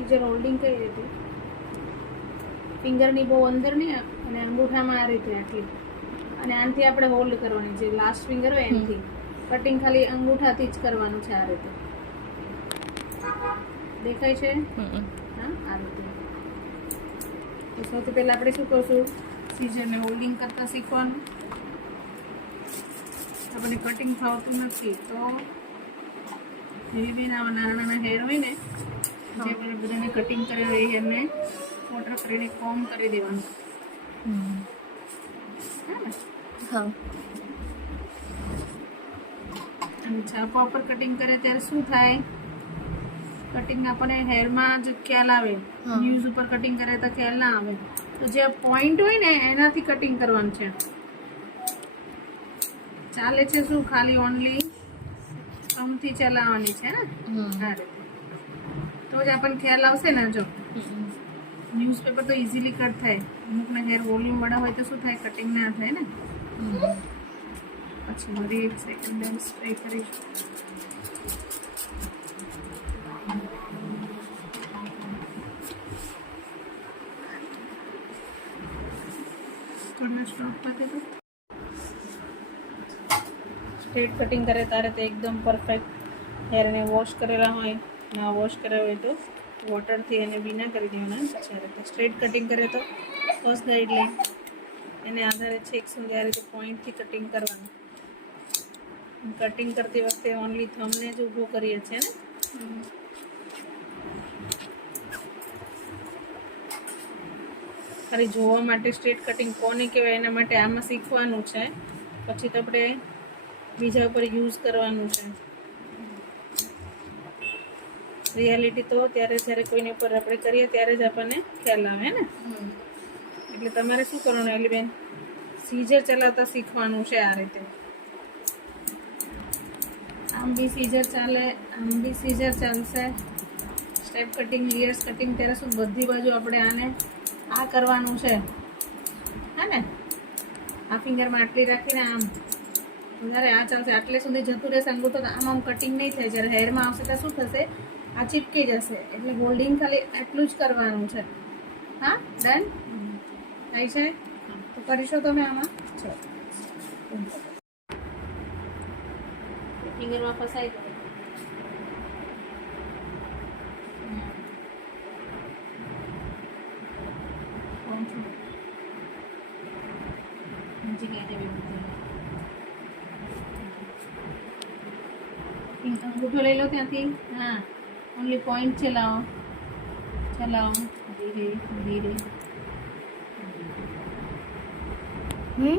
Seizure holding કઈ રીતે ફિંગરની બહુ અંદર નહીં અને અંગૂઠામાં આ રીતે આટલી. અને આનાથી આપણે હોલ્ડ કરવાની જે લાસ્ટ ફિંગર હોય એનાથી. કટિંગ ખાલી અંગૂઠાથી જ કરવાનું છે આ રીતે. દેખાય છે? હા આ રીતે. તો સૌથી પહેલાં આપણે શું કરશું? સીઝરને હોલ્ડિંગ કરતા શીખવાનું. આપણને કટિંગ ફાવતું નથી. તો જેવી બી નાના નાના હેર હોય ને જે બધાને કટિંગ કર્યા હોય એ હેરને વોટર કરીને ફોર્મ કરી દેવાનું. હા અને છાપા ઉપર કટિંગ કરે ત્યારે શું થાય? કટિંગ આપણને હેરમાં જ ખ્યાલ આવે. ન્યૂઝ ઉપર કટિંગ કરે તો ખ્યાલ ના આવે. તો જે પોઈન્ટ હોય ને એનાથી કટિંગ કરવાનું છે. ચાલે છે શું? ખાલી ઓનલી સમથી ચલાવવાની છે ને. આ રીતે. તો જ આપણને ખ્યાલ આવશે ને જો હમ. ન્યૂઝપેપર તો ઇઝીલી કટ થાય અમુકને હેર વોલ્યુમ વાળા હોય તો શું થાય કટિંગ ના થાય ને હમ. પછી વળી એક સેકન્ડ બેન્ડ સ્પ્રે કરીશું થોડું સ્ટોપ કરી દો સ્ટ્રેટ કટિંગ કરે તારે તો એકદમ પરફેક્ટ હેરને વોશ કરેલા હોય ના વોશ કરાવ્યો હોય તો વોટરથી એને બીના કરી દેવાના જ્યારે સ્ટ્રેટ કટિંગ કરે તો ફર્સ્ટ એટલે એને આધારે છેક સુધી આ રીતે પોઈન્ટથી કટિંગ કરવાનું. કટિંગ કરતી વખતે ઓનલી થમને જ ઊભો કરીએ છીએ. ને ખાલી જોવા માટે સ્ટ્રેટ કટિંગ કોને કહેવાય એના માટે આમાં શીખવાનું છે. પછી તો આપણે બીજા ઉપર યુઝ કરવાનું છે. રિયાલિટી તો ત્યારે જ્યારે કોઈની ઉપર આપણે કરીએ ત્યારે જ આપણને ખ્યાલ આવે ને. એટલે તમારે શું કરવાનું એલીબેન? સીઝર ચલાવતા શીખવાનું છે આ રીતે. આમ બી સીઝર ચાલે આમ બી સીઝર ચાલશે. સ્ટેપ કટિંગ લિયર્સ કટિંગ ત્યારે શું બધી બાજુ આપણે આને આ કરવાનું છે. હા ને? આ ફિંગરમાં આટલી રાખીને આમ. વધારે આ ચાલશે. આટલે સુધી જતું રહેશે અંગૂઠો તો આમ આમ કટિંગ નહીં થાય. જ્યારે હેરમાં આવશે ત્યાં શું થશે? આ ચીપકી જશે. એટલે હોલ્ડિંગ ખાલી એટલું જ કરવાનું છે. હા ડન? થાય છે? તો કરીશો તમે આમાં? છો? ફિંગરમાં ફસાઈ અંગૂઠો લઈ લો ત્યાંથી. હા. ఓनली पॉइंट चलाओ चलाओ धीरे धीरे हम्म